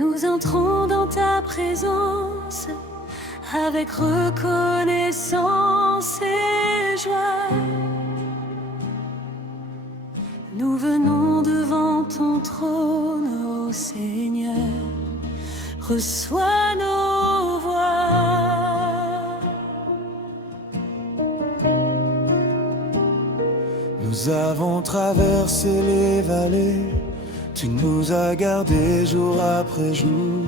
Nous entrons dans ta présence avec reconnaissance et joie. Nous venons devant ton trône, ô Seigneur, reçois nos voix. Nous avons traversé les vallées, tu nous as gardés jour après jour.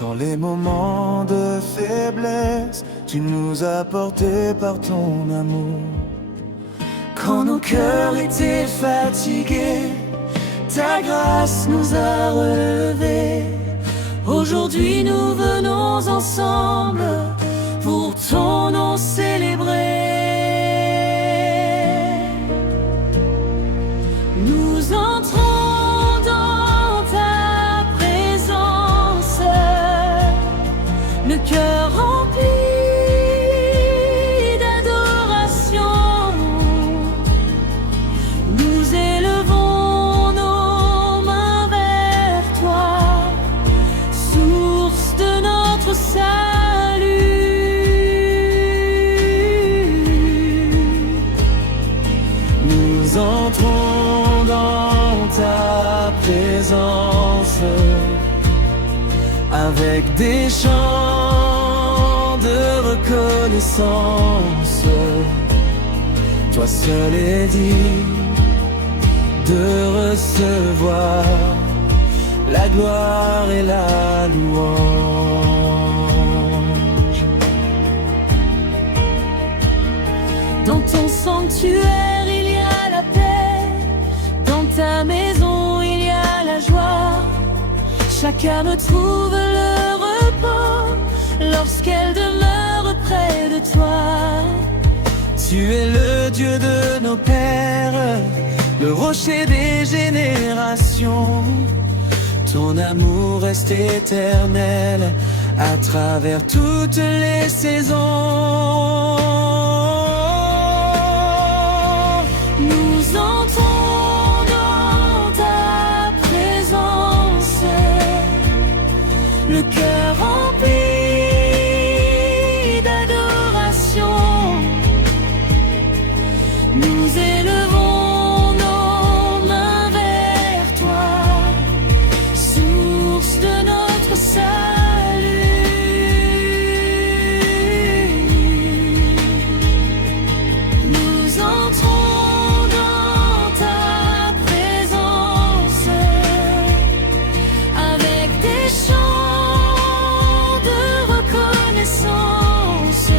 Dans les moments de faiblesse, tu nous as portés par ton amour. Quand nos cœurs étaient fatigués, ta grâce nous a relevés. Aujourd'hui nous venons ensemble pour ton nom célébrer. Nous entrons dans ta présence, le cœur rempli d'adoration. Nous élevons nos mains vers toi, source de notre salut. Nous entrons dans ta présence avec des chants de reconnaissance. Toi seul est digne de recevoir la gloire et la louange. Dans ton sanctuaire il y a la paix, dans ta maison il y a la joie. Chaque âme trouve le repos lorsqu'elle demeure près de toi. Tu es le Dieu de nos pères, le rocher des générations. Ton amour reste éternel à travers toutes les saisons. Nous entrons dans ta présence, le cœur rempli d'adoration. Nous élevons nos mains vers toi, source de notre salut. Nous entrons dans ta présence avec des chants de reconnaissance.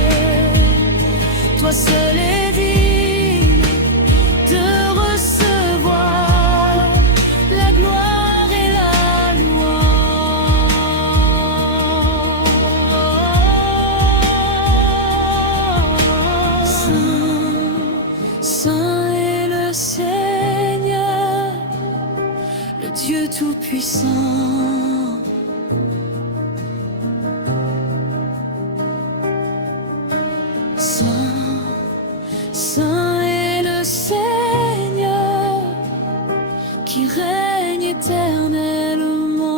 Toi seul est digne de recevoir la gloire et la louange. Saint, Saint est le Seigneur, le Dieu Tout-Puissant. Saint, Saint est le Seigneur qui règne éternellement.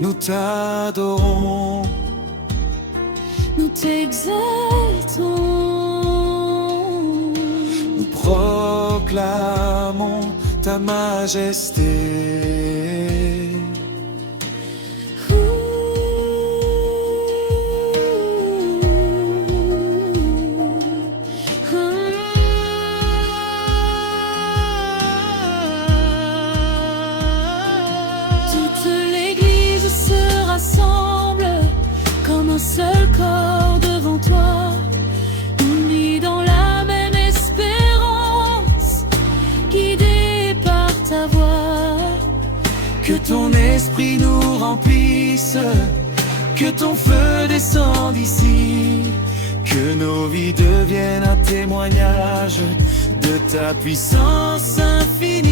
Nous t'adorons, Nous t'exaltons. nous proclamons ta majesté. Toute l'église se rassemble comme un seul corps devant toi, unis dans la même espérance, guidés par ta voix. Que ton esprit nous remplisse, que ton feu descende ici, que nos vies deviennent un témoignage de ta puissance infinie.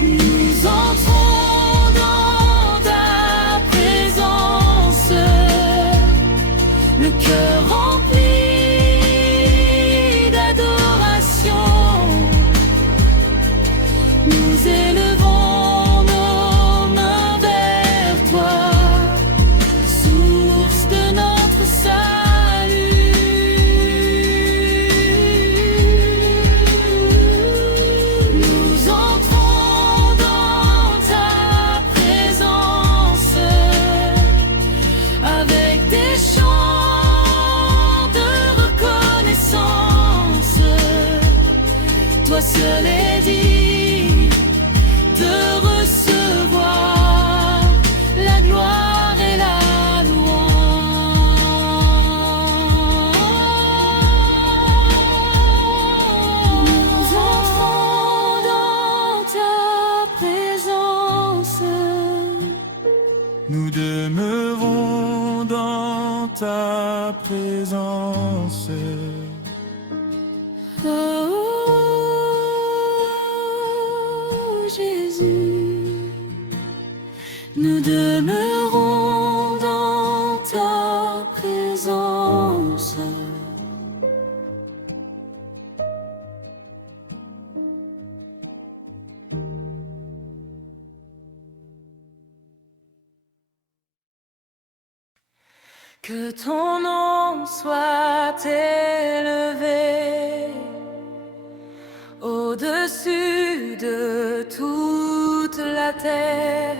Nous entrons dans ta présence, le cœur rempli d'adoration. seul est digne de recevoir la gloire et la louange. Nous entrons dans ta présence, nous demeurons dans ta présence. oh Jésus, nous demeurons dans ta présence. Que ton nom soit élevé au-dessus de toute la terre.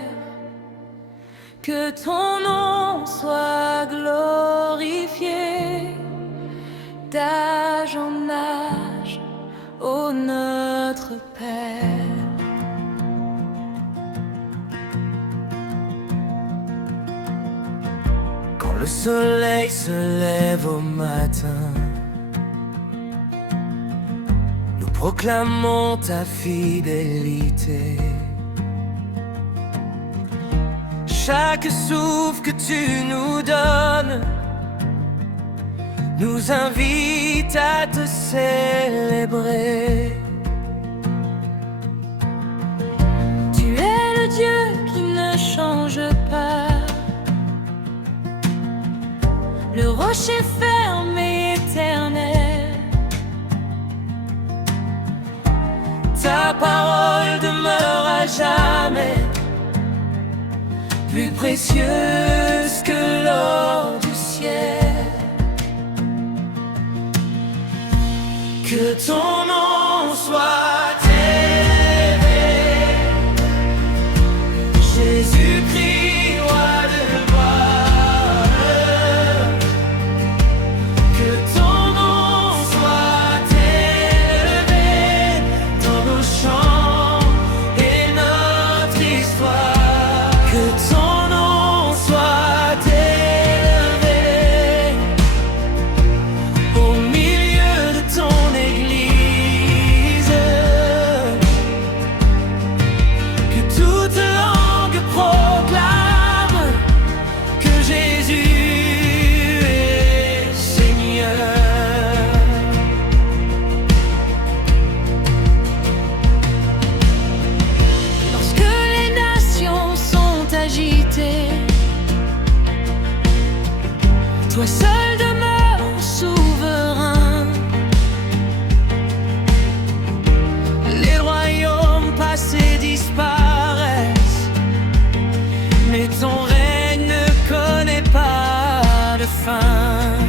Que ton nom soit glorifié d'âge en âge, ô notre Père. Quand le soleil se lève au matin, nous proclamons ta fidélité. Chaque souffle que tu nous donnes nous invite à te célébrer. Tu es le Dieu qui ne change pas, le rocher ferme et éternel. Ta parole demeure à jamais, plus précieuse que l'or du ciel. Que ton nom soit élevé, Jésus-Christ, roi de gloire. Que ton nom soit élevé dans nos chants et notre histoire. Que ton nom soit élevé au milieu de ton Église. Que toute langue proclame que Jésus est Seigneur. Lorsque les nations sont agitées, toi seul demeures souverain. Les royaumes passés disparaissent, mais ton règne ne connaît pas de fin.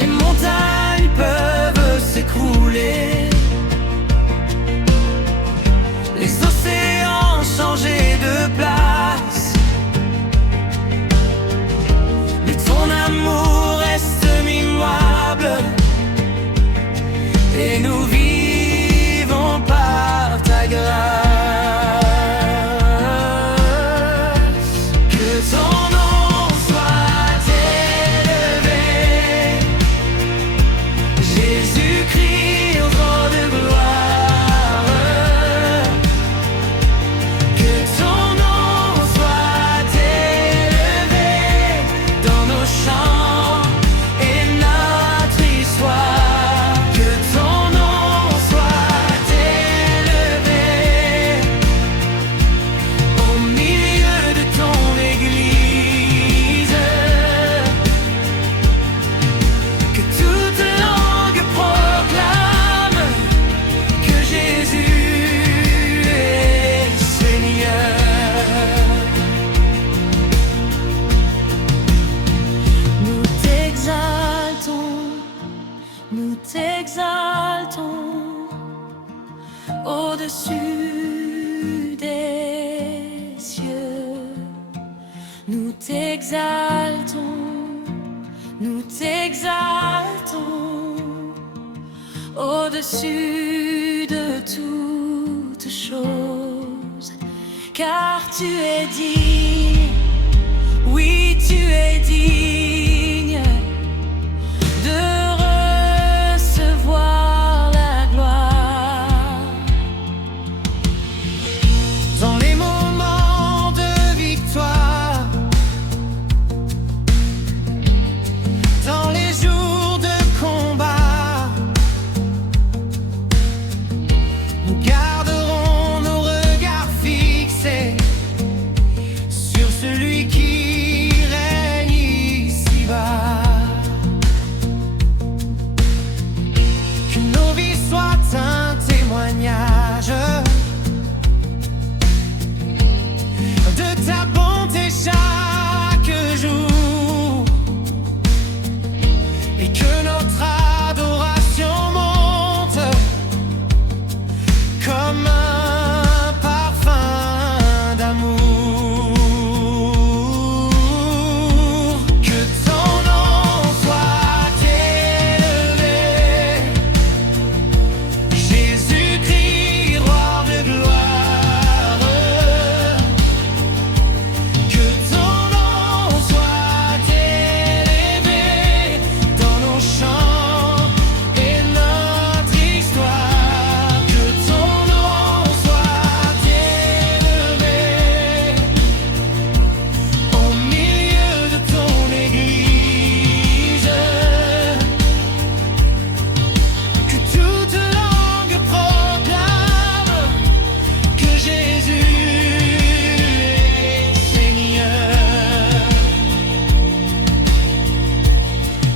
Les montagnes peuvent s'écrouler, les océans changer de place, mais ton amour reste immuable et nous vivons par ta grâce. Que ton nom soit élevé, Jésus-Christ, au roi de gloire. Que ton nom soit élevé dans nos chants et notre histoire. Que ton nom soit élevé au milieu de ton Église. Que toute langue proclame que Jésus est Seigneur. Nous t'exaltons, nous t'exaltons au-dessus des cieux. Nous t'exaltons, nous t'exaltons au-dessus de toutes choses, car tu es digne, oui tu es digne de recevoir la gloire. Dans les moments de victoire, dans les jours de combat, nous garderons nos regards fixés sur celui qui règne ici-bas. Que nos vies soient un témoignage de ta bonté chaque jour, et que notre adoration monte comme un parfum d'amour. Que ton nom soit élevé, Jésus-Christ, roi de gloire. Que ton nom soit élevé dans nos chants et notre histoire. Que ton nom soit élevé au milieu de ton église. Que toute langue proclame que Jésus est Seigneur.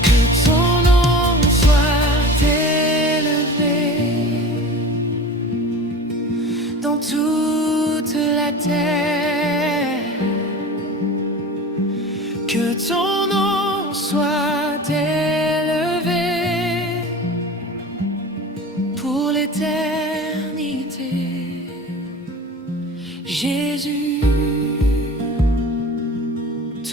Que ton nom soit élevé dans toute la terre. Que ton nom soit élevé pour l'éternité. Jésus,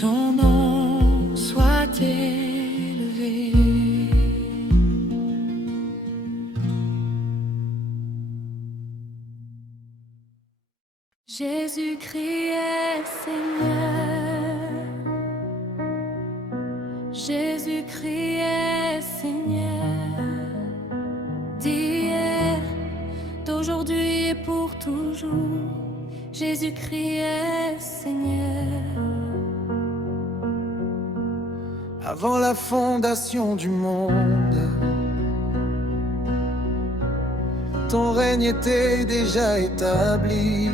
ton nom soit élevé. Jésus-Christ est Seigneur. Jésus-Christ est Seigneur. D'hier, d'aujourd'hui et pour toujours. Jésus-Christ est Seigneur. Avant la fondation du monde, ton règne était déjà établi.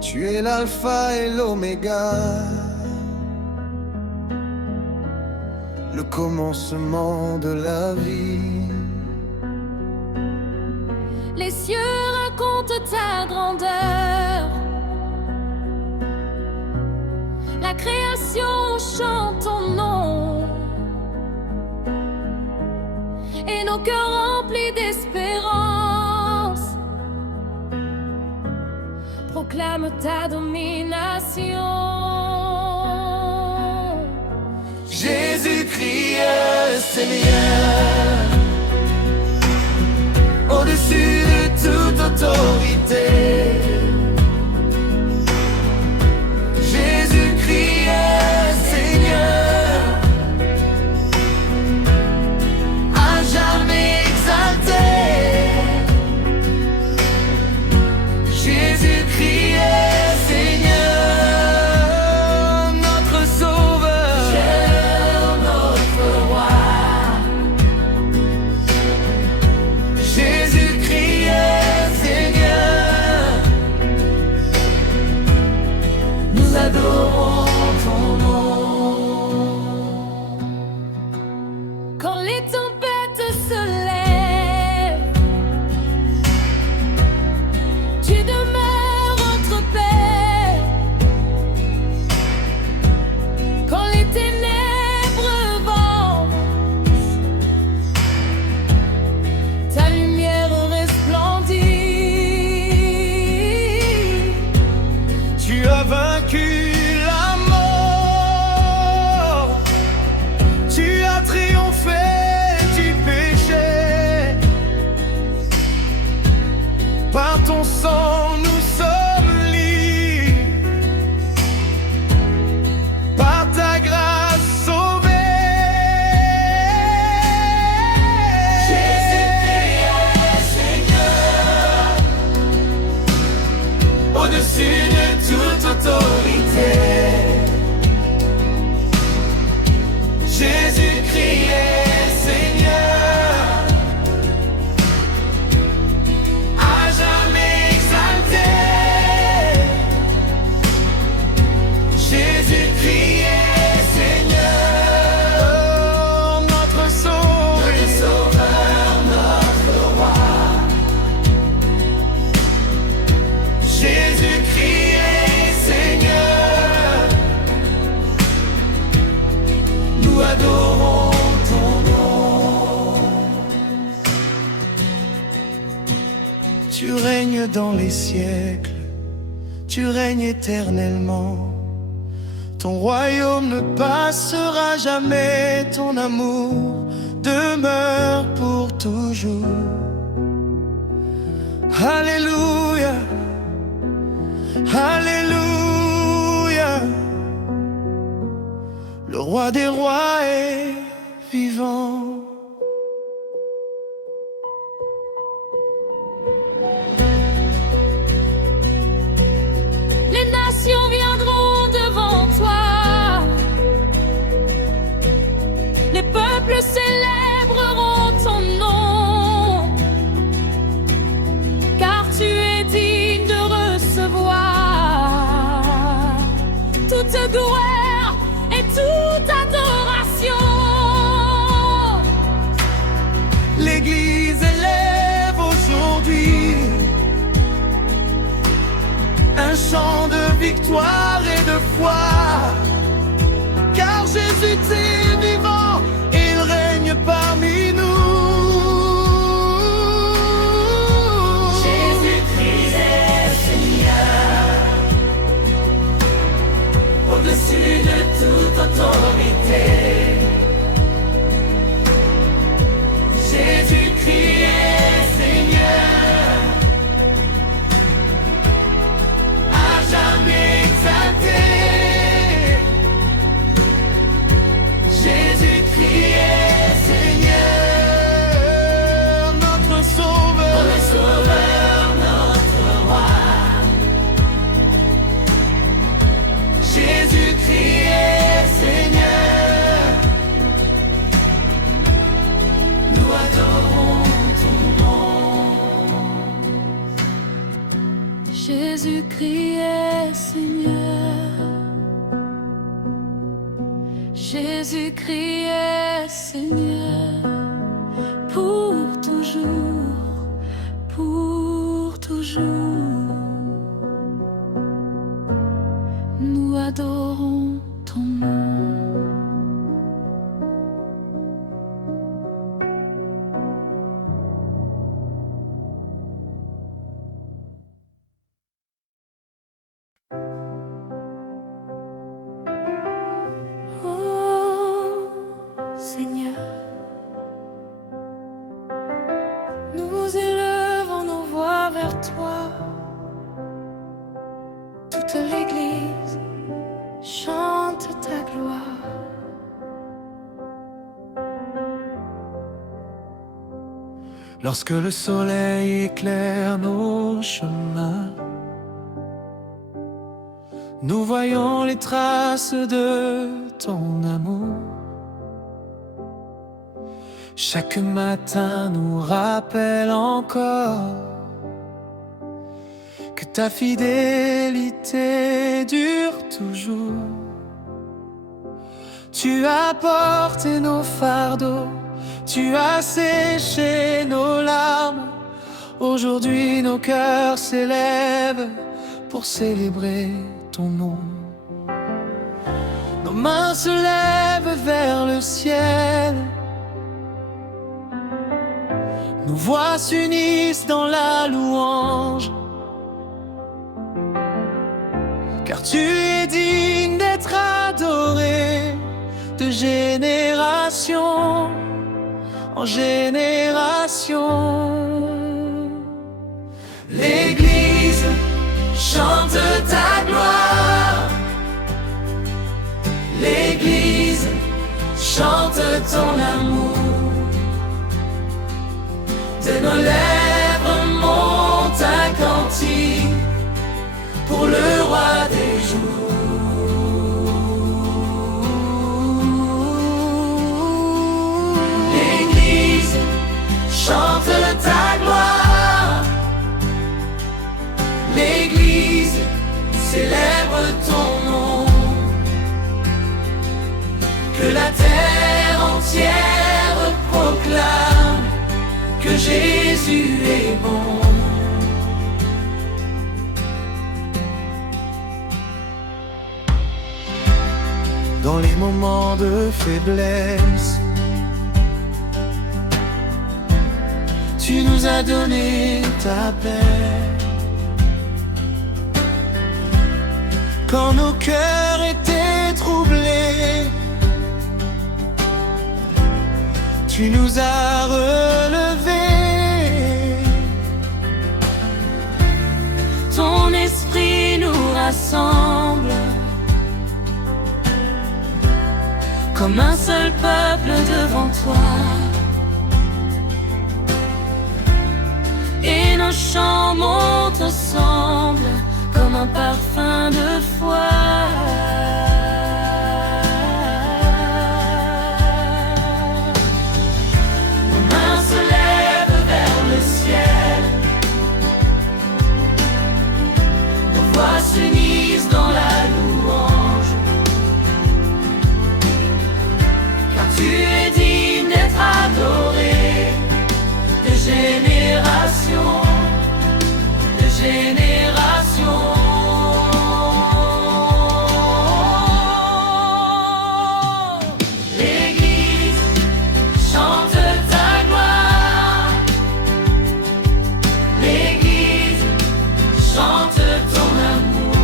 Tu es l'alpha et l'oméga, le commencement de la vie. Les cieux racontent ta grandeur. La création chante ton nom. Et nos cœurs remplis d'espérance proclament ta domination. Jésus-Christ est Seigneur, au-dessus de toute autorité. Jésus-Christ est Seigneur, à jamais exalté. Jésus-Christ est Seigneur, notre Sauveur, Notre roi, Tu règnes dans les siècles, tu règnes éternellement. Ton royaume ne passera jamais, ton amour demeure pour toujours. Alléluia, Alléluia. Le roi des rois est vivant. Les nations viendront devant toi, les peuples célébreront ton nom, car tu es digne de recevoir toute gloire et toute adoration. L'Église élève aujourd'hui un chant de victoire et de foi, car Jésus est vivant, il règne parmi nous. Jésus-Christ est Seigneur, au-dessus de toute autorité. Jésus-Christ est Seigneur, à jamais exalté. Jésus-Christ est Seigneur, Notre Sauveur, notre Roi. Jésus-Christ est Seigneur, nous adorons ton nom. Jésus-Christ est Seigneur, Jésus-Christ est Seigneur, pour toujours, pour toujours. Nous adorons ton nom. Oh Seigneur, nous élevons nos voix vers toi. Toute l'Église chante ta gloire. lorsque le soleil éclaire nos chemins, nous voyons les traces de ton amour. Chaque matin nous rappelle encore que ta fidélité dure toujours. Tu as porté nos fardeaux, tu as séché nos larmes. Aujourd'hui nos cœurs s'élèvent pour célébrer ton nom. Nos mains se lèvent vers le ciel, nos voix s'unissent dans la louange, car tu es digne d'être adoré de génération en génération. L'Église chante ta gloire. L'Église chante ton amour. De nos lèvres monte un cantique pour le roi des jours. L'Église chante ta gloire. L'Église célèbre ton nom. Que la terre entière proclame que Jésus est bon. Dans les moments de faiblesse, Tu nous as donné ta paix. Quand nos cœurs étaient troublés, tu nous as relevés. Ton esprit nous rassemble comme un seul peuple devant toi. Et nos chants montent ensemble comme un parfum de foi. Nos mains se lèvent vers le ciel, nos voix s'unissent dans la louange, car tu es digne d'être adoré de génération, de génération. L'Église chante ta gloire, l'Église chante ton amour.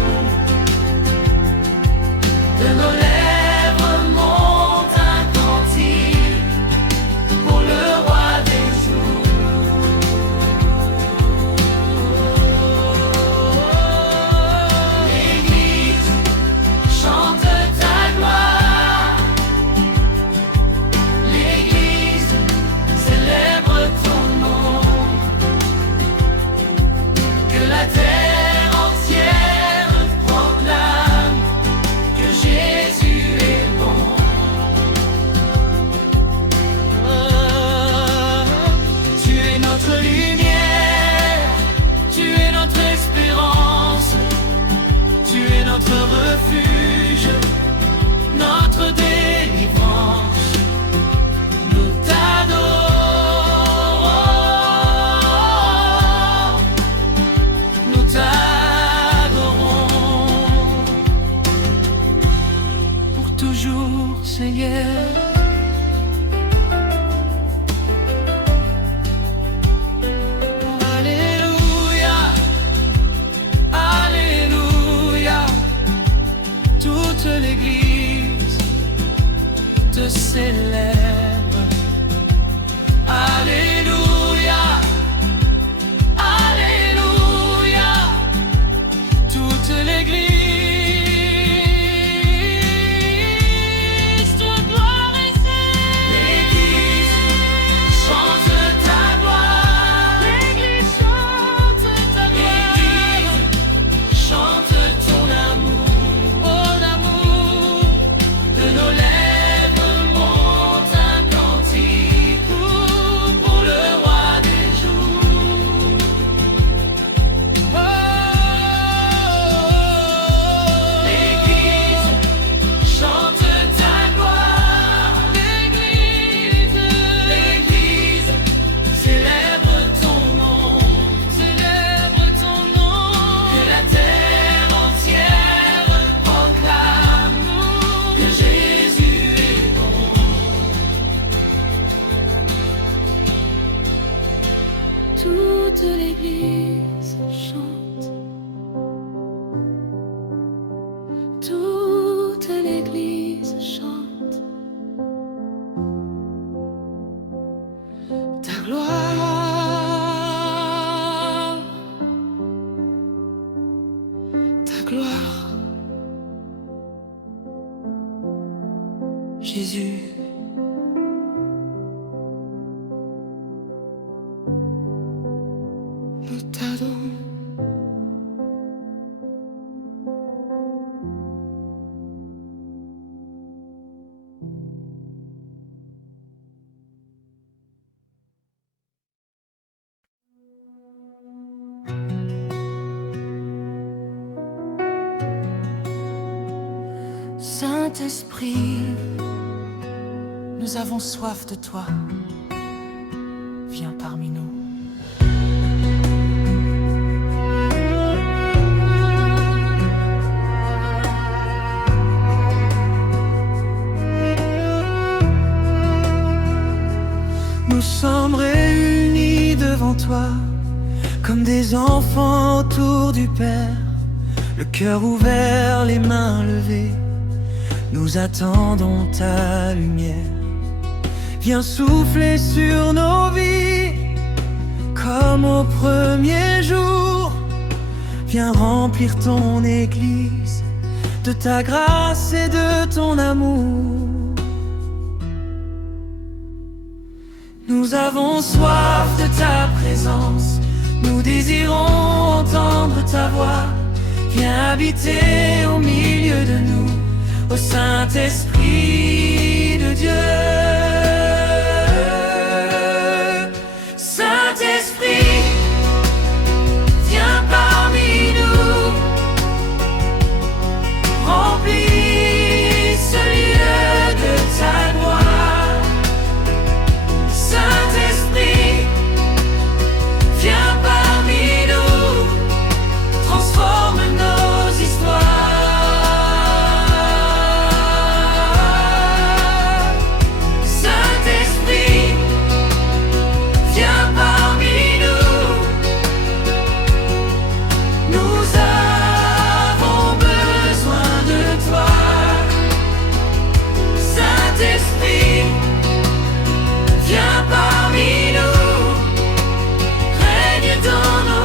De nos lèvres monte un cantique pour le roi des jours. L'Église chante ta gloire, l'Église célèbre ton nom. Que la terre entière proclame que Jésus est bon. Tu es notre lumière, tu es notre espérance, tu es notre refuge, notre délivrance. Nous t'adorons, nous t'adorons pour toujours, Seigneur. Alléluia, Alléluia, toute l'Église te célèbre. Alléluia, Alléluia, toute l'Église te gloire et L'Église chante ta gloire, l'Église chante ta gloire, l'Église chante ton amour. ton amour. De nos lèvres monte un cantique pour le roi des jours. L'Église chante ta gloire, l'Église célèbre ton nom. Que la terre entière proclame que Jésus est bon. Toute l'Église chante, toute l'Église chante Ta gloire, ta gloire, Jésus. Nous t'adorons. Saint-Esprit, Nous avons soif de toi. Viens parmi nous. Nous sommes réunis devant devant toi, comme des enfants autour du Père, le cœur ouvert, les mains levées. Nous attendons ta lumière. Viens souffler sur nos vies, comme au premier jour. Viens remplir ton église de ta grâce et de ton amour. Nous avons soif de ta présence, nous désirons entendre ta voix. Viens habiter au milieu de nous, ô Saint-Esprit de Dieu. Saint-Esprit, viens parmi nous, remplis ce lieu de ta gloire. Saint-Esprit, viens parmi nous, transforme nos histoires. Saint-Esprit, viens parmi nous, nous avons besoin de toi. Saint-Esprit, viens parmi nous, règne dans nos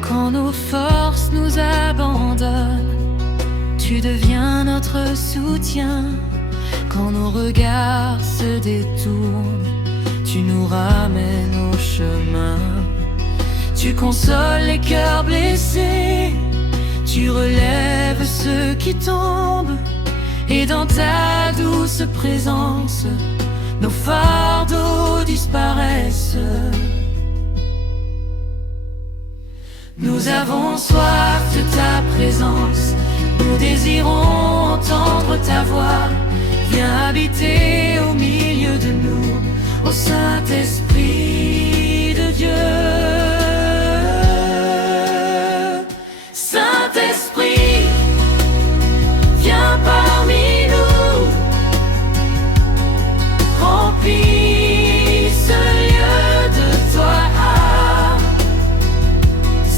Quand nos forces nous abandonnent, tu deviens notre soutien. Quand nos regards se détournent, tu nous ramènes au chemin. Tu consoles les cœurs blessés, tu relèves ceux qui tombent. Et dans ta douce présence, nos fardeaux disparaissent. Nous avons soif de ta présence, nous désirons entendre ta voix. Viens habiter au milieu de nous, ô Saint-Esprit de Dieu. Saint-Esprit, viens parmi nous, remplis ce lieu de toi.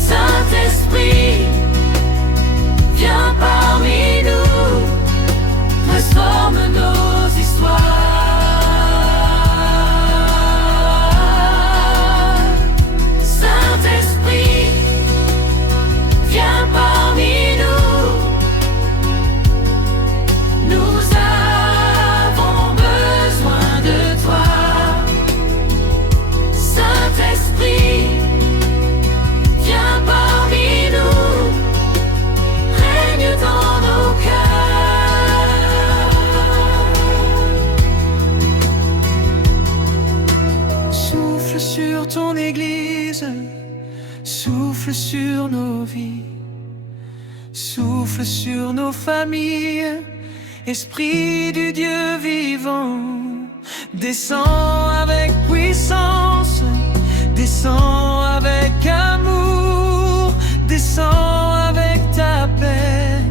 Saint-Esprit, viens parmi nous, transforme nos histoires. Saint-Esprit, viens parmi nous, nous avons besoin de toi. Saint-Esprit, viens parmi nous, règne dans nos cœurs. Souffle sur ton église, souffle sur nos vies, souffle sur nos familles. Esprit du Dieu vivant, descends avec puissance, descends avec amour, descends avec ta paix,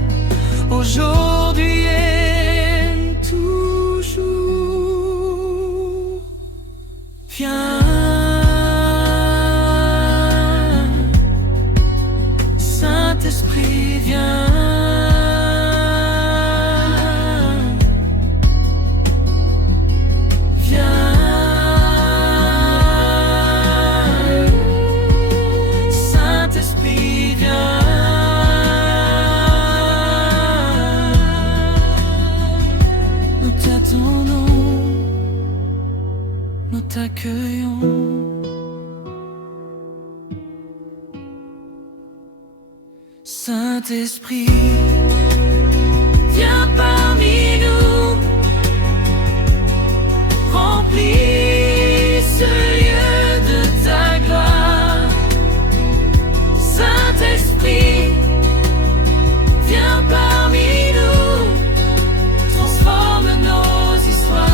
aujourd'hui et toujours. Viens, Saint-Esprit, viens. Nous t'accueillons. Saint-Esprit, viens parmi nous, remplis ce lieu de ta gloire. Saint-Esprit, viens parmi nous, transforme nos histoires.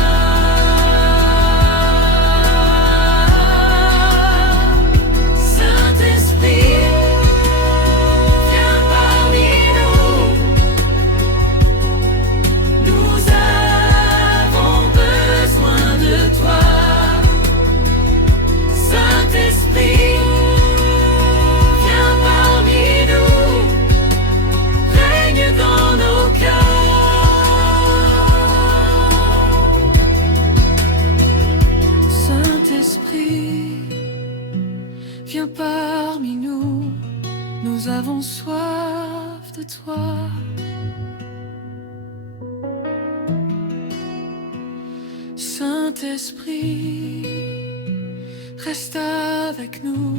Saint-Esprit, reste avec nous.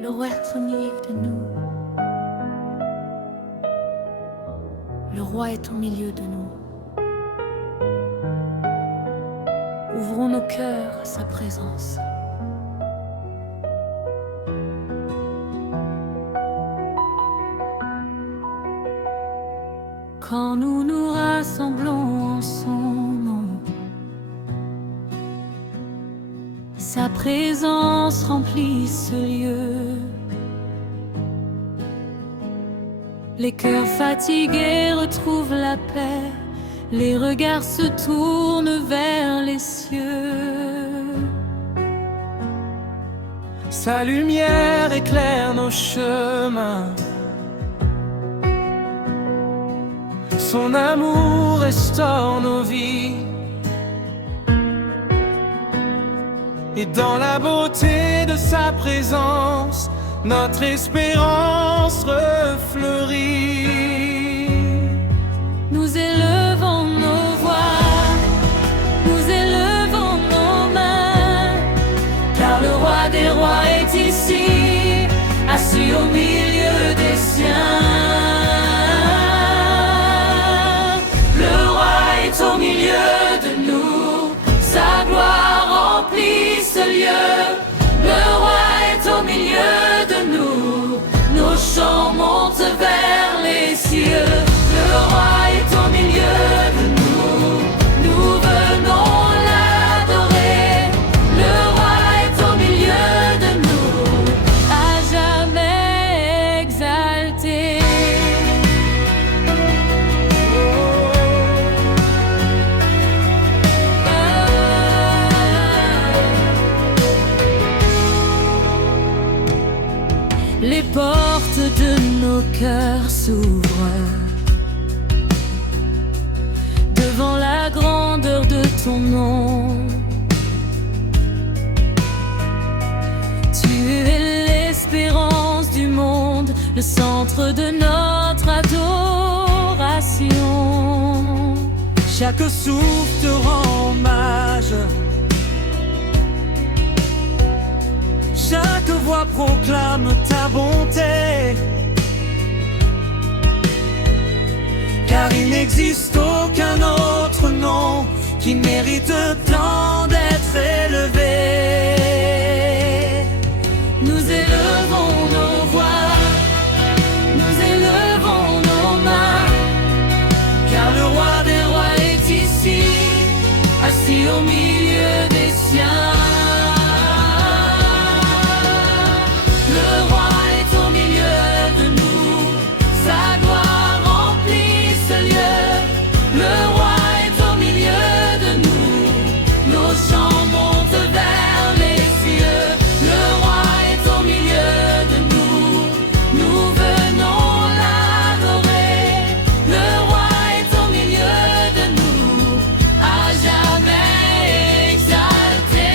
Le roi est au milieu de nous. Le roi est au milieu de nous. Ouvrons nos cœurs à sa présence. Quand nous nous rassemblons en son nom, sa présence remplit ce lieu. Les cœurs fatigués retrouvent la paix. Les regards se tournent vers les cieux. Sa lumière éclaire nos chemins. Son amour restaure nos vies. Et dans la beauté de sa présence, notre espérance refleurit. Nous élevons nos voix, nous élevons nos mains, car le roi des rois est ici, assis au milieu des siens. Le roi est au milieu de nous, sa gloire remplit ce lieu. Le roi est au milieu de nous, nos chants montent vers les cieux. Le roi est au milieu de nous, nous venons l'adorer. Le roi est au milieu de nous, à jamais exalté. Les portes de nos cœurs s'ouvrent devant la grandeur de ton nom. Tu es l'espérance du monde, le centre de notre adoration. Chaque souffle te rend hommage. Chaque voix proclame ta bonté. Car il n'existe aucun autre nom qui mérite tant d'être élevé. Nous élevons nos voix, nous élevons nos mains, Car le roi des rois est ici, assis au milieu des siens. Le roi est au milieu de nous, sa gloire remplit ce lieu. Le roi est au milieu de nous, nos chants montent vers les cieux. Le roi est au milieu de nous, nous venons l'adorer. Le roi est au milieu de nous, à jamais exalté.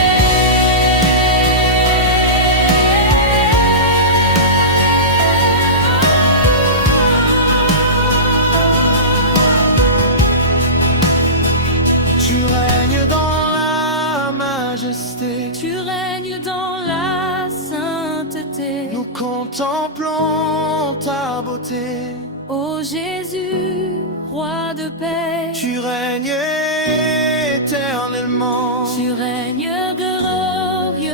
tu règnes dans la majesté. Tu règnes dans la sainteté. Nous contemplons ta beauté. Ô Jésus, roi de paix, Tu règnes éternellement. tu règnes glorieusement.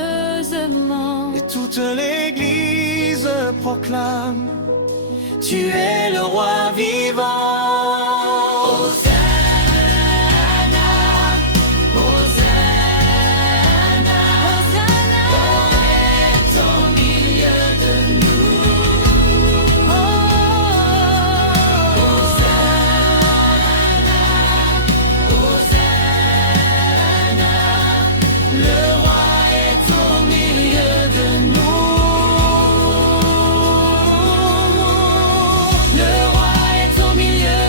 Et toute l'église proclame: Tu es le roi vivant. Hosanna, est au milieu de nous. Hosanna, le roi est au milieu de nous. Le roi est au milieu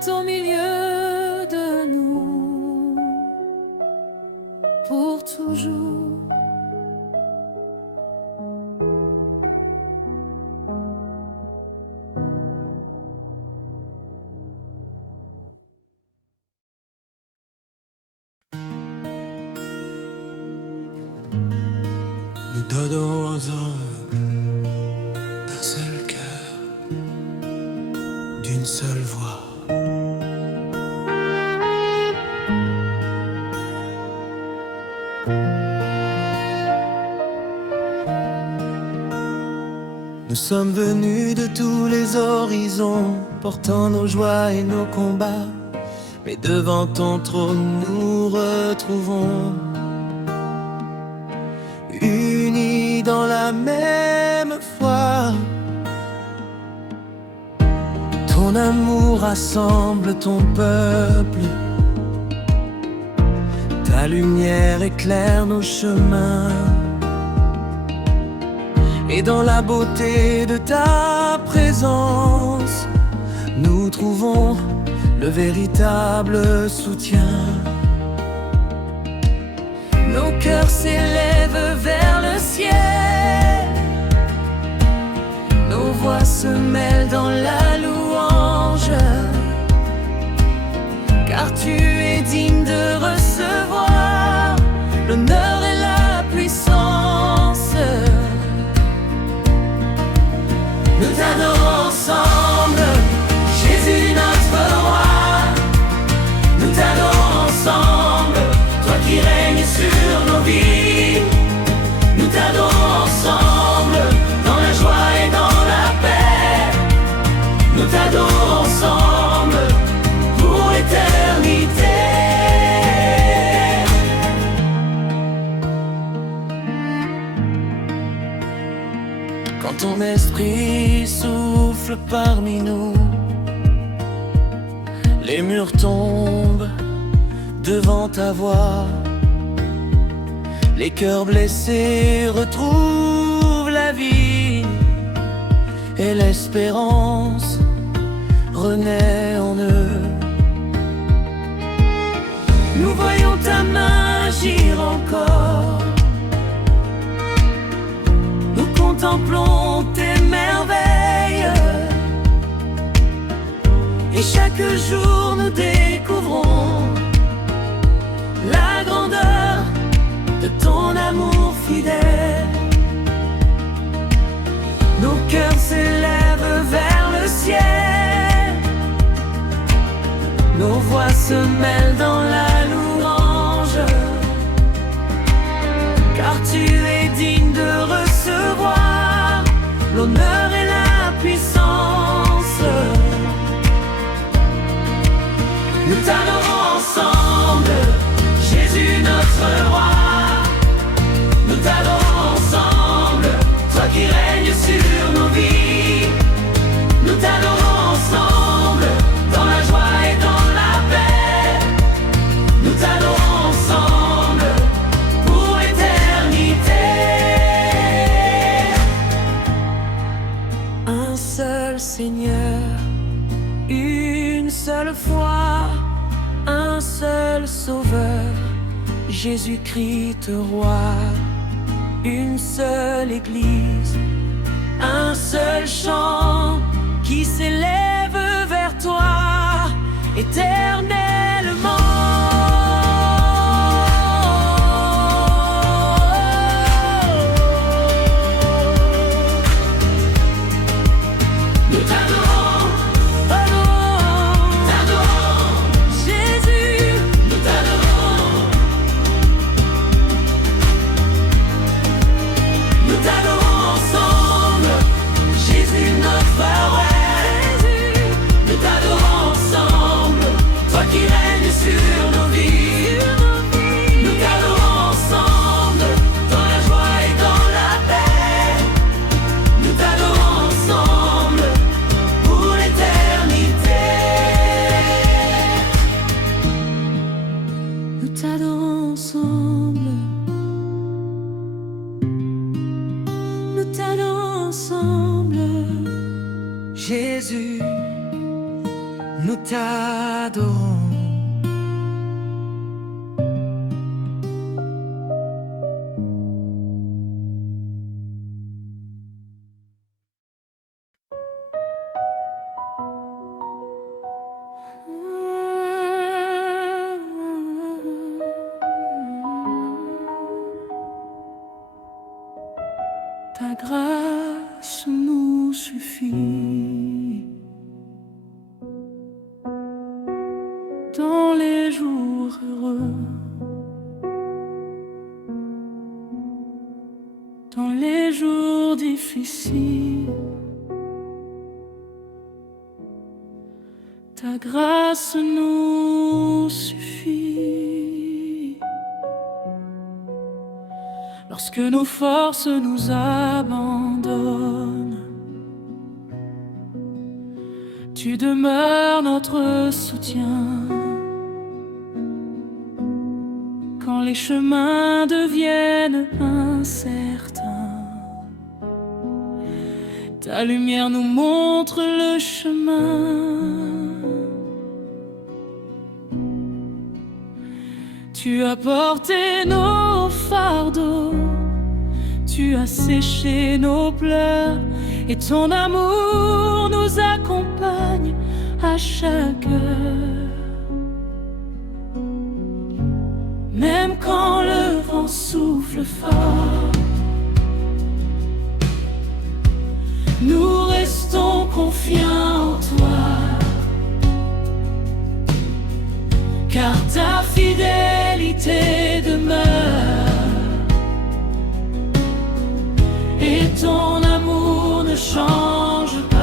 est au milieu de nous pour toujours. Nous donnons aux hommes d'un seul cœur, d'une seule voix. Nous sommes venus de tous les horizons, portant nos joies et nos combats, mais devant ton trône nous retrouvons, unis dans la même foi. Ton amour rassemble ton peuple, ta lumière éclaire nos chemins, et dans la beauté de ta présence, nous trouvons le véritable soutien. Nos cœurs s'élèvent vers le ciel, nos voix se mêlent dans la louange, car tu es digne de recevoir l'honneur et la puissance. Nous t'adorons ensemble, Jésus notre roi. Nous t'adorons ensemble, toi qui règnes sur nos vies. Nous t'adorons ensemble, dans la joie et dans la paix. Nous t'adorons ensemble, pour l'éternité. Quand ton esprit souffle parmi nous, les murs tombent devant ta voix. Les cœurs blessés retrouvent la vie, et l'espérance renaît en eux. Nous voyons ta main agir encore, nous contemplons tes merveilles, et chaque jour nous découvrons la grandeur de ton amour fidèle. Nos cœurs s'élèvent vers le ciel, nos voix se mêlent dans la louange, car tu es digne de recevoir l'honneur et la puissance. Nous t'adorons ensemble, Jésus notre roi. Nous t'adorons ensemble, toi qui règnes sur nos vies. Nous t'adorons ensemble, dans la joie et dans la paix. Nous t'adorons ensemble, pour l'éternité. Un seul Seigneur, une seule foi, un seul Sauveur, Jésus-Christ roi. Une seule Église, un seul chant qui s'élève vers toi éternellement. Nous t'adorons, Jésus, nous t'adorons. Nous t'adorons ensemble, Jésus notre roi. Nous t'adorons ensemble, toi qui règnes sur nos vies. Nous t'adorons ensemble, dans la joie et dans la paix. Nous t'adorons ensemble, pour l'éternité. nous t'adorons ensemble. Nous t'adorons ensemble. Jésus, nous t'adorons. Ta grâce nous suffit dans les jours heureux, dans les jours difficiles. Ta grâce nous suffit. Lorsque nos forces nous abandonnent, tu demeures notre soutien. Quand les chemins deviennent incertains, ta lumière nous montre le chemin. Tu as porté nos fardeaux, tu as séché nos pleurs, et ton amour nous accompagne à chaque heure. Même quand le vent souffle fort, nous restons confiants en toi, car ta fidélité demeure, et ton amour ne change pas.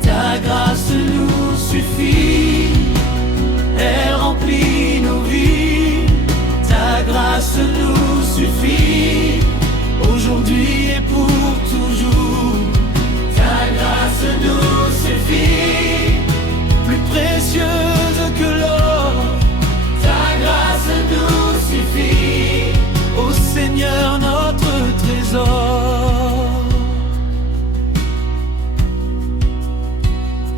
Ta grâce nous suffit, elle remplit nos vies. Ta grâce nous suffit, aujourd'hui et pour toujours. Ta grâce nous suffit, plus précieuse que l'or. Ta grâce nous suffit, ô Seigneur notre trésor.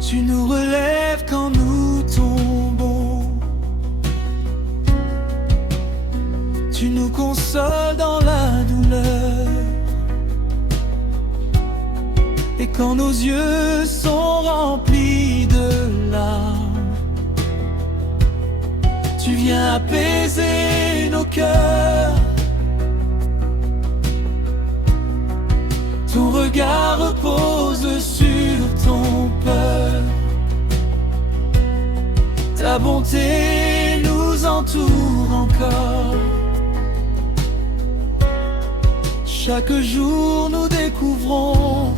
Tu nous relèves quand nous tombons, tu nous consoles dans la douleur. Et quand nos yeux sont remplis de larmes, tu viens apaiser nos cœurs. Ton regard repose sur ton peuple, ta bonté nous entoure encore. Chaque jour nous découvrons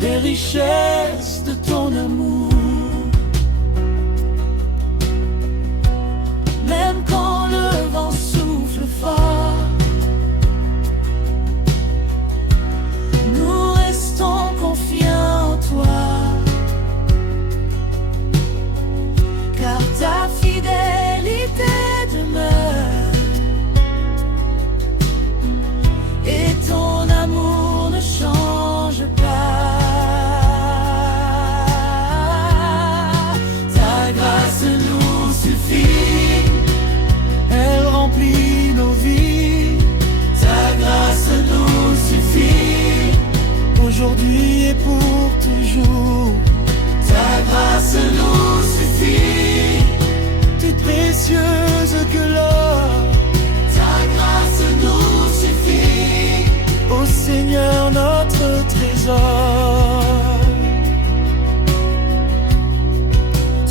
les richesses de ton amour. Même quand le vent souffle fort, nous restons confiants en toi, car ta fidélité demeure, et ton amour ne change pas. Ta grâce nous suffit, elle remplit nos vies. Ta grâce nous suffit, aujourd'hui et pour toujours. Ta grâce nous suffit, toute précieuse que l'or. Ta grâce nous suffit, ô Seigneur notre trésor.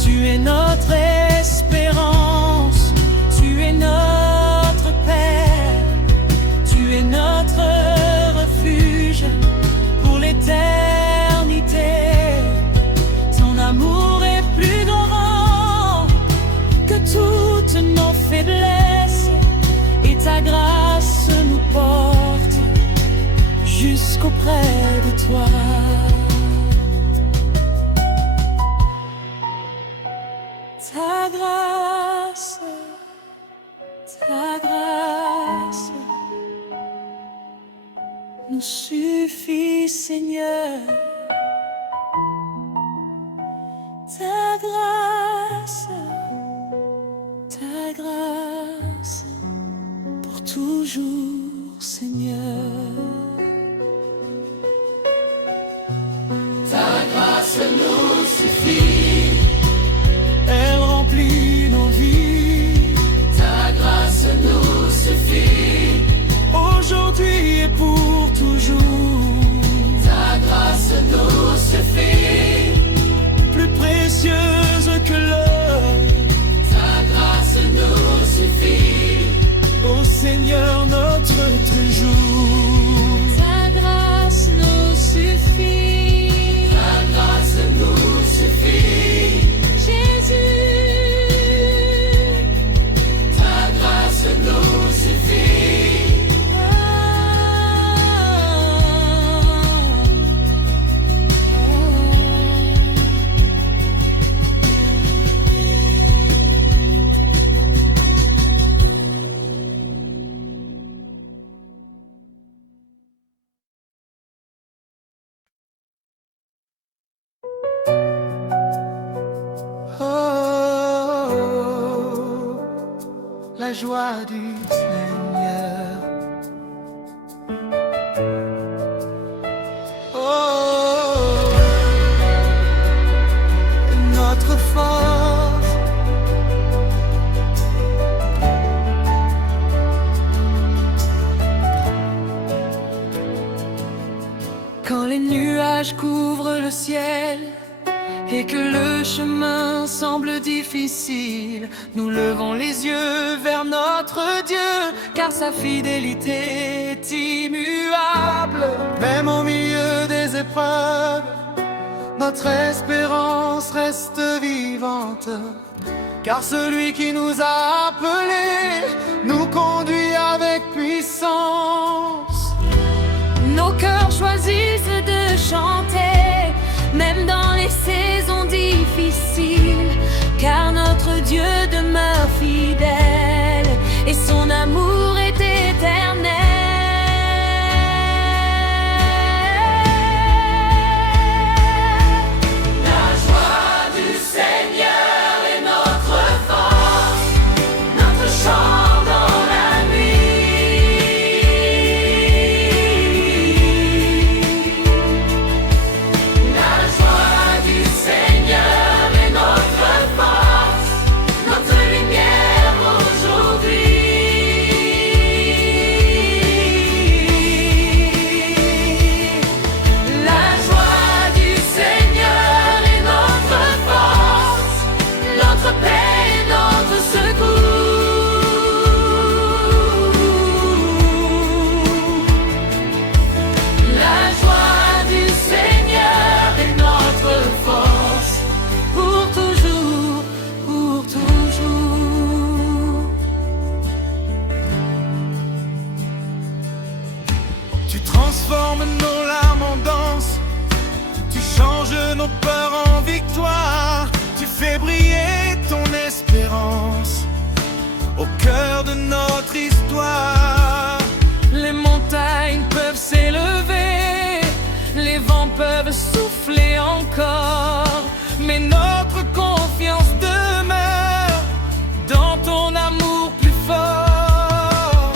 Tu es notre espérance, tu es notre Père, tu es notre refuge pour l'éternité. Ton amour est plus grand que toutes nos faiblesses, et ta grâce nous porte jusqu'auprès de toi. Ta grâce, ta grâce nous suffit, Seigneur. Ta grâce, pour toujours, Seigneur. Ta grâce nous suffit, Elle remplit nos vies. ta grâce nous suffit, Aujourd'hui et pour toujours. ta grâce nous suffit, Plus précieuse que l'or. ta grâce nous suffit, Ô Seigneur, notre toujours. Ta grâce nous suffit, ta grâce nous suffit, Jésus. ta grâce nous suffit, Oh, la joie du Seigneur. Oh, notre force. Quand les nuages couvrent le ciel et que le chemin semble difficile, nous levons les yeux vers notre Dieu, car sa fidélité est immuable. Même au milieu des épreuves, notre espérance reste vivante, car celui qui nous a appelés nous conduit avec puissance. Nos cœurs choisissent de chanter, même dans les saisons difficiles, car notre Dieu demeure fidèle et son amour est éternel. la joie du Seigneur est notre force, notre chant dans la nuit. La joie du Seigneur est notre force, notre lumière aujourd'hui. La joie du Seigneur est notre force, notre paix et notre secours. La joie du Seigneur est notre force, Pour toujours, pour toujours. Tu transformes nos larmes en danse, tu changes nos peurs en victoire, tu fais briller ton espérance au cœur de notre histoire. Les montagnes peuvent s'élever, les vents peuvent souffler encore, mais notre confiance demeure dans ton amour plus fort.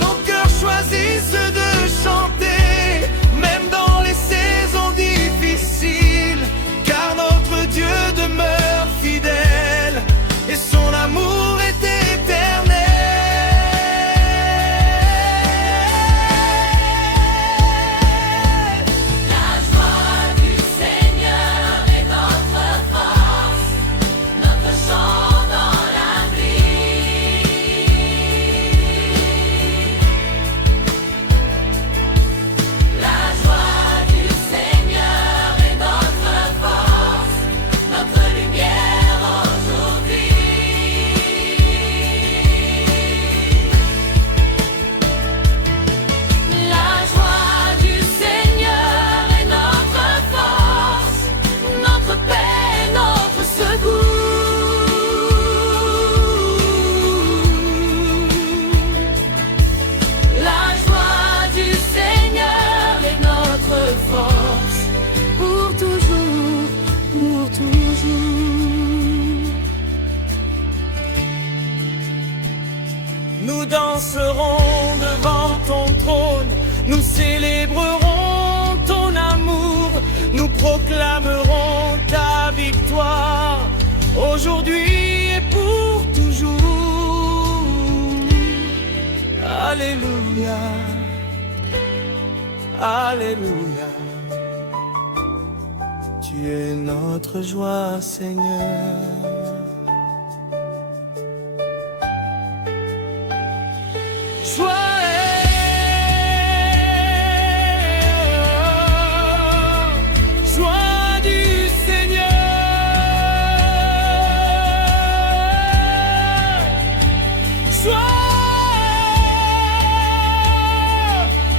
Nos cœurs choisissent de chanter, même dans les saisons difficiles, car notre Dieu demeure fidèle et son amour est éternel. la joie du Seigneur. Nous danserons devant ton trône, nous célébrerons ton amour, nous proclamerons ta victoire, aujourd'hui et pour toujours. Alléluia, Alléluia. Tu es notre joie, Seigneur. Joie du Seigneur,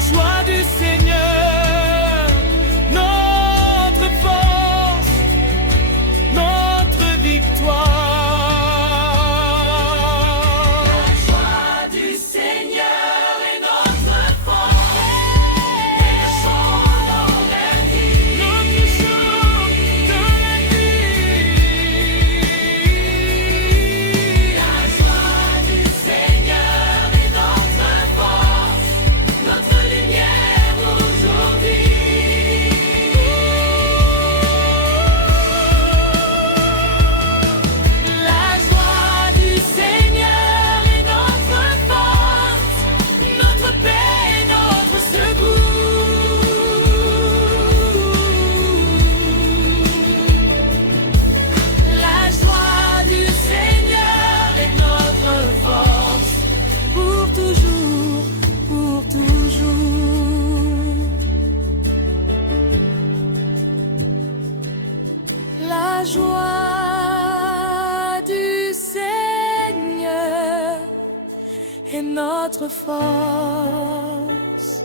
joie du Seigneur, notre force, notre victoire. La joie du Seigneur est notre force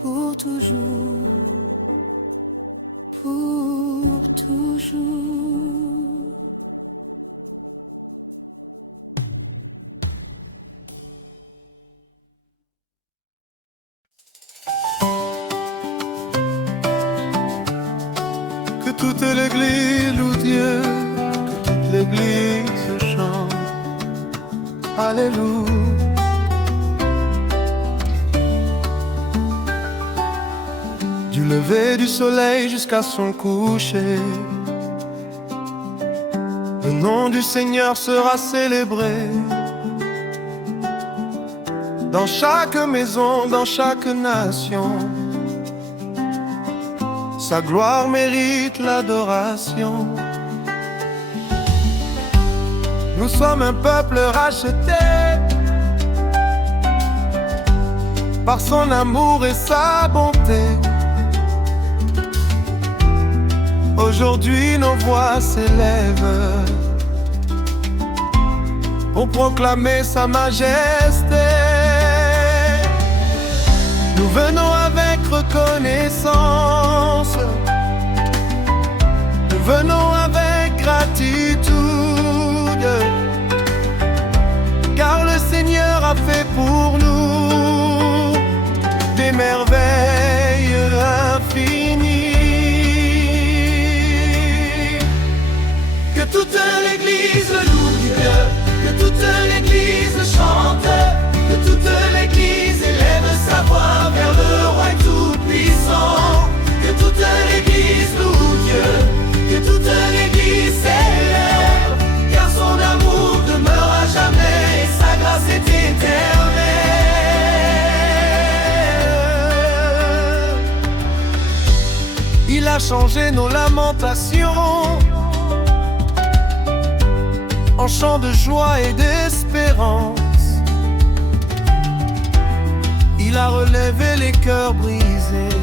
pour toujours, pour toujours. Que toute l'église loue Dieu, que toute l'église chante. Alléluia. Du lever du soleil jusqu'à son coucher, le nom du Seigneur sera célébré. Dans chaque maison, dans chaque nation, sa gloire mérite l'adoration. Nous sommes un peuple racheté par son amour et sa bonté. Aujourd'hui nos voix s'élèvent pour proclamer sa majesté. Nous venons avec reconnaissance, nous venons avec gratitude, car le Seigneur a fait pour nous des merveilles infinies. Que toute l'église loue Dieu, que toute l'église chante, que toute l'église élève sa voix vers le roi tout-puissant. Que toute l'église loue Dieu, que toute l'église s'élève, car son amour demeure à jamais et sa grâce est éternelle. Il a changé nos lamentations en chants de joie et d'espérance. Il a relevé les cœurs brisés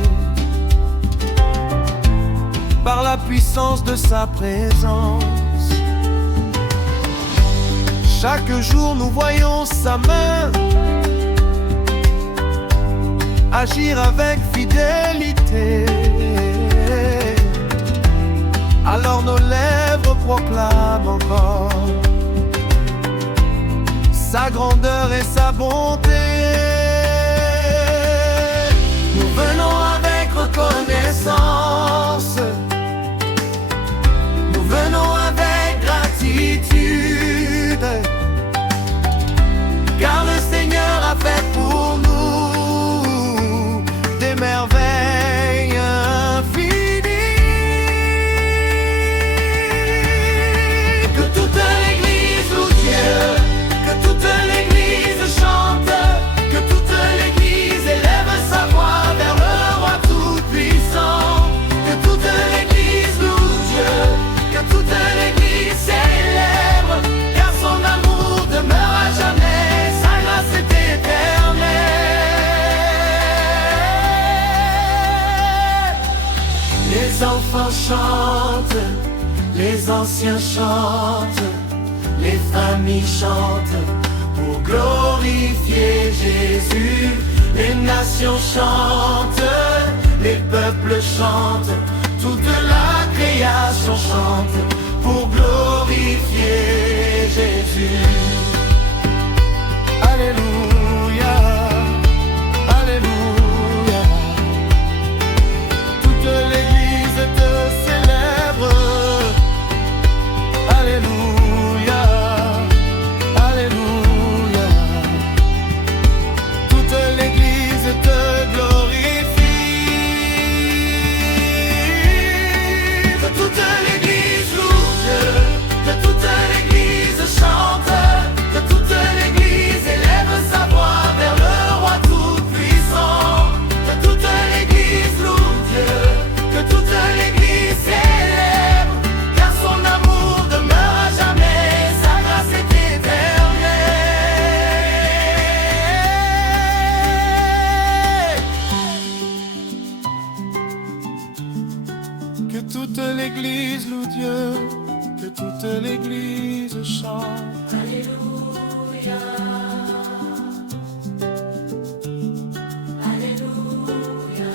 par la puissance de sa présence. Chaque jour nous voyons sa main agir avec fidélité. Alors nos lèvres proclament encore sa grandeur et sa bonté. Nous venons avec reconnaissance, nous venons avec gratitude, car le chantent, les anciens chantent, les familles chantent pour glorifier Jésus. Les nations chantent, les peuples chantent, toute la création chante pour glorifier Jésus. Alléluia, Alléluia. Toute l'église te célèbre. Alléluia, Alléluia. Toute l'église te glorifie. Que toute l'église loue Dieu, que toute l'église chante, que toute l'église élève sa voix vers le roi tout-puissant. Que toute l'église loue Dieu, que toute l'église célèbre, car son amour demeure à jamais, sa grâce est éternelle. Que toute l'église loue Dieu, que toute l'église chante. Alléluia. Alléluia.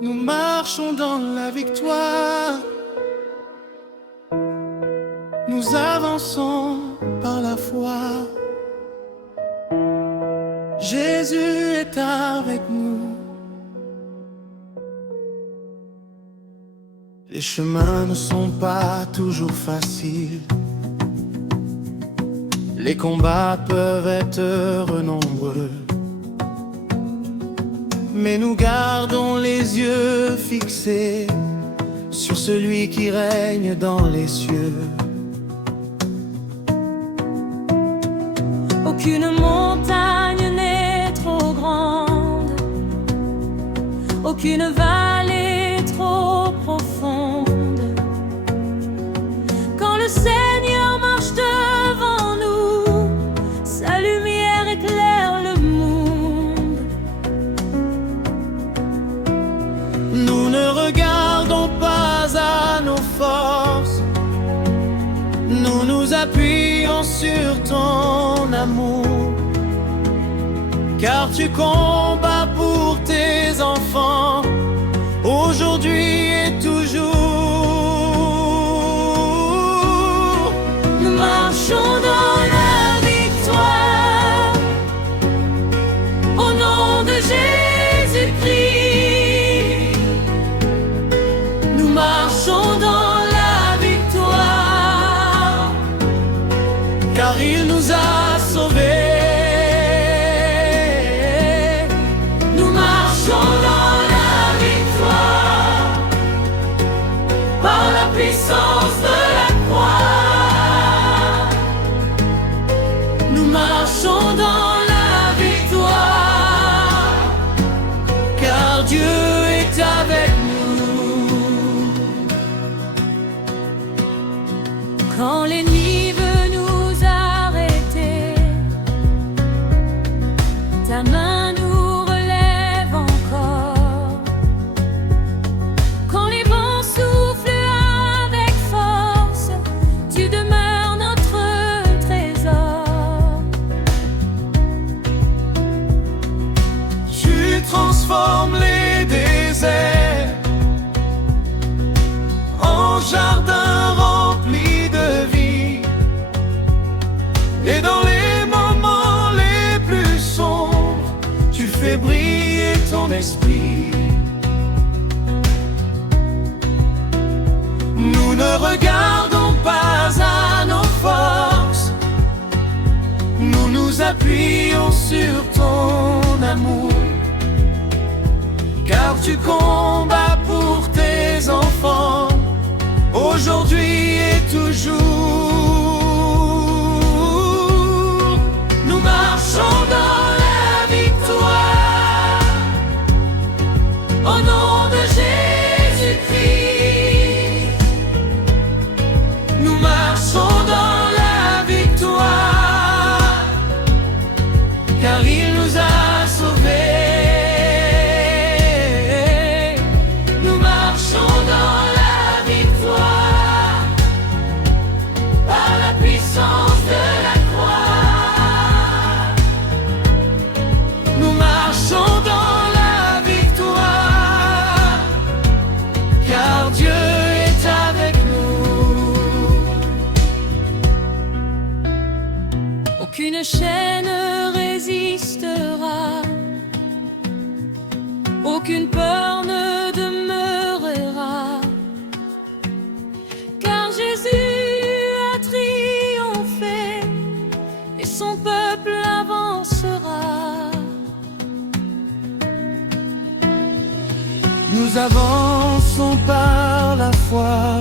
Nous marchons dans la victoire. Nous avançons par la foi. Jésus est avec nous. Les chemins ne sont pas toujours faciles. Les combats peuvent être nombreux. Mais nous gardons les yeux fixés sur celui qui règne dans les cieux. Aucune montagne n'est trop grande, aucune vallée trop profonde. Quand le Seigneur marche devant nous, sa lumière éclaire le monde. Nous ne regardons pas à nos forces, nous nous appuyons sur ton amour, car tu combats pour tes enfants, aujourd'hui et toujours. Nous marchons dans la victoire, au nom de Jésus-Christ. Nous marchons dans la victoire, car il nous a sauvés. nous marchons dans la victoire, Par la puissance de la croix, nous marchons dans la victoire, car Dieu est avec nous. quand l'ennemi veut nous arrêter, ta main nous relève encore. Quand les vents soufflent avec force, tu demeures notre trésor. Tu transformes les déserts en jardins remplis de vie, et dans les moments les plus sombres, tu fais briller ton esprit. Nous ne regardons pas à nos forces, nous nous appuyons sur ton amour, car tu combats pour tes enfants, aujourd'hui et toujours. Nous marchons dans la victoire, au nom de Jésus-Christ. chaîne résistera, aucune peur ne demeurera, car Jésus a triomphé et son peuple avancera. Nous avançons par la foi,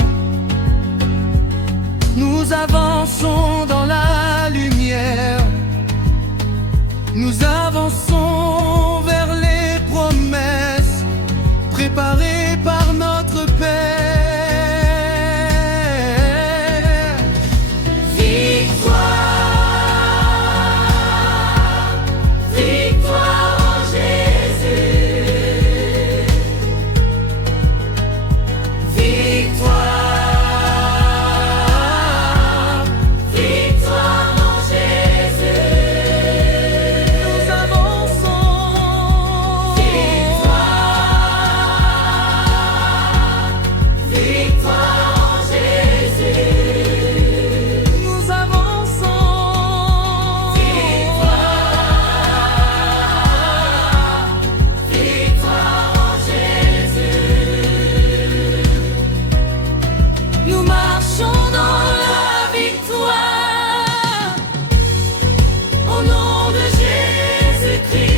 nous avançons dans la lumière, nous avançons vers les promesses préparées par notre Père. Victoire, victoire en Jésus. Victoire, victoire en Jésus. Nous avançons. Victoire, victoire en Jésus. Nous avançons. Victoire en Jésus. Nous marchons dans la victoire, Au nom de Jésus-Christ.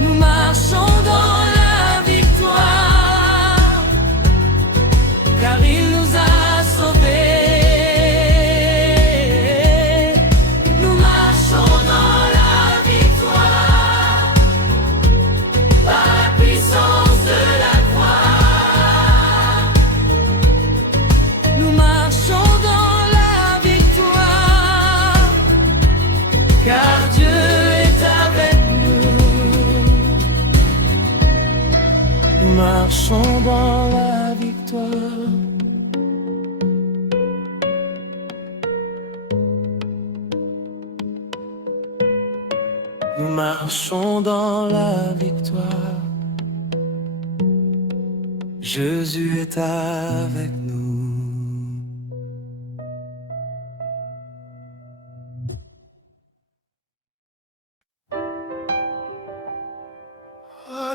nous marchons dans la victoire, car il nous a sauvés. Nous marchons Dans la victoire, par la puissance de la croix. Nous marchons dans la victoire, car Dieu est avec nous. Nous marchons dans la victoire. Nous marchons dans la victoire. Jésus est avec nous.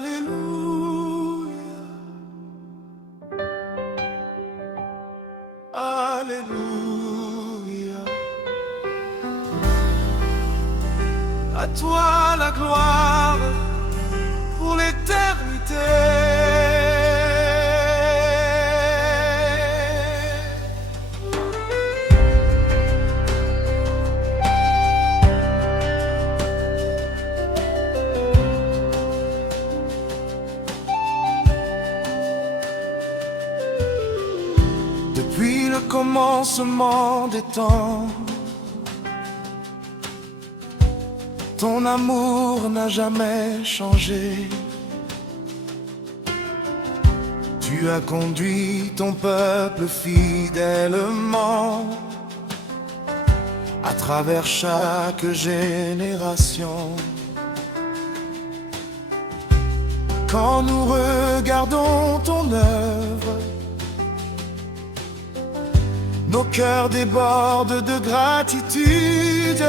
Alléluia. Alléluia. À toi la gloire pour l'éternité. Depuis le commencement des temps, ton amour n'a jamais changé. Tu as conduit ton peuple fidèlement à travers chaque génération. Quand nous regardons ton œuvre, nos cœurs débordent de gratitude,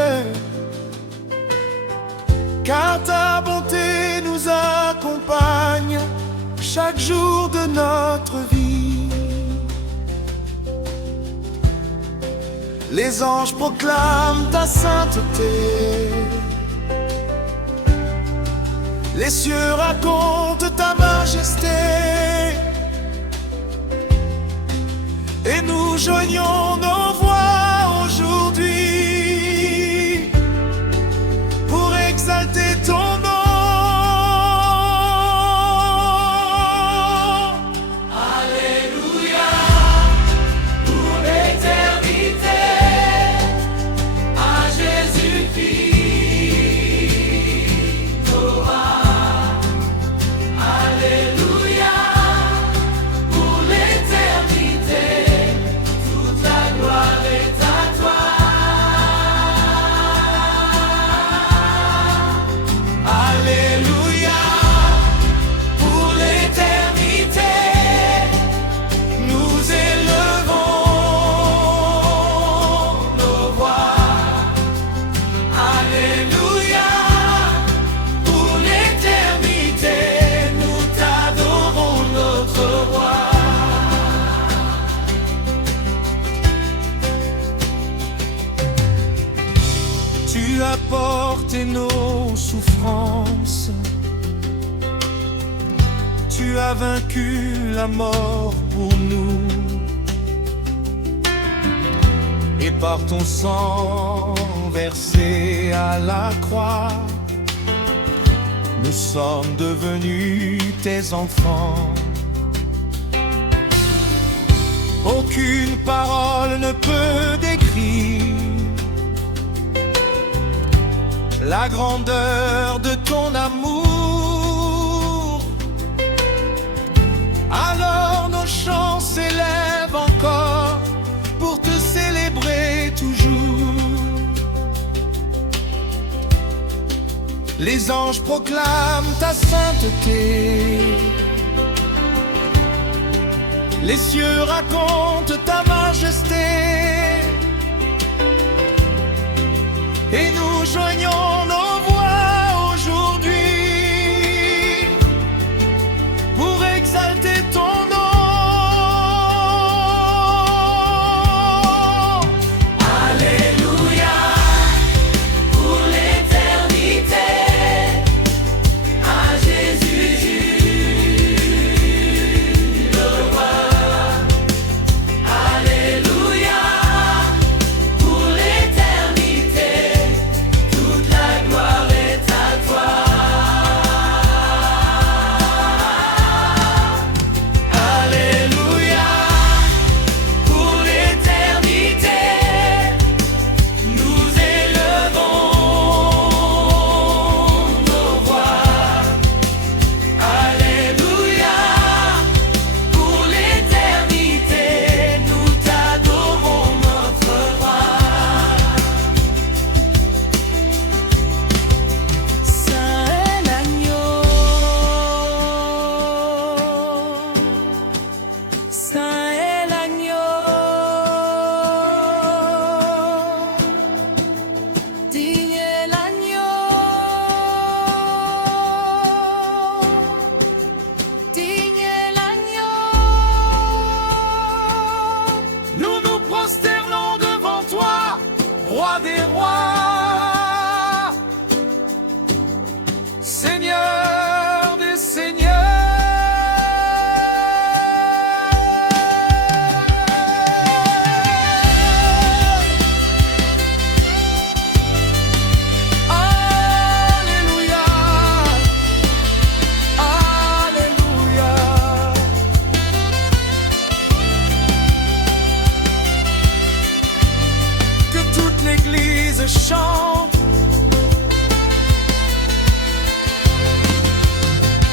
car ta bonté nous accompagne chaque jour de notre vie. Les anges proclament ta sainteté, les cieux racontent ta majesté, et nous joignons nos voix aujourd'hui pour exalter ton nom. Alléluia, pour l'éternité, à Jésus-Christ, Torah. Alléluia, pour l'éternité, toute la gloire. Tu as porté nos souffrances, tu as vaincu la mort pour nous. Et par ton sang versé à la croix, nous sommes devenus tes enfants. Aucune parole ne peut décrire la grandeur de ton amour. Alors nos chants s'élèvent encore pour te célébrer toujours. Les anges proclament ta sainteté, les cieux racontent ta majesté, et nous joignons nos voix aujourd'hui pour exalter ton nom. Roi des rois, Seigneur des seigneurs. Alléluia, Alléluia. Que toute l'Église chante.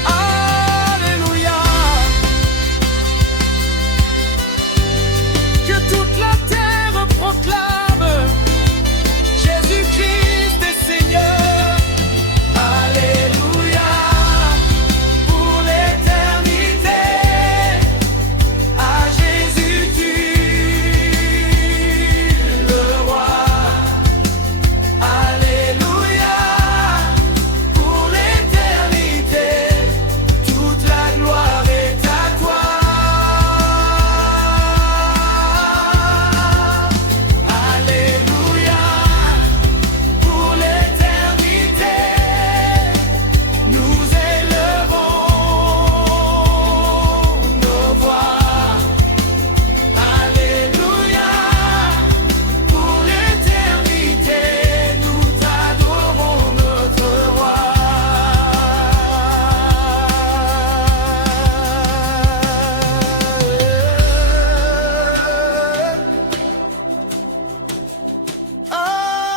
Alléluia. Que toute la terre proclame Jésus-Christ est Seigneur. Alléluia. Pour l'éternité, à Jésus tu le roi. Alléluia, pour l'éternité, toute la gloire est à toi. Alléluia, pour l'éternité, nous élevons nos voix. Alléluia, pour l'éternité, nous t'adorons notre roi.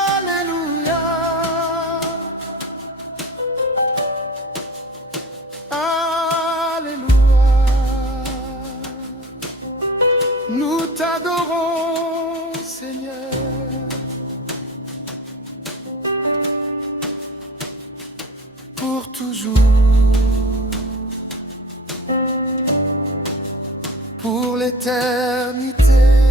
Alléluia, Alléluia, nous t'adorons Seigneur. Pour toujours, pour l'éternité.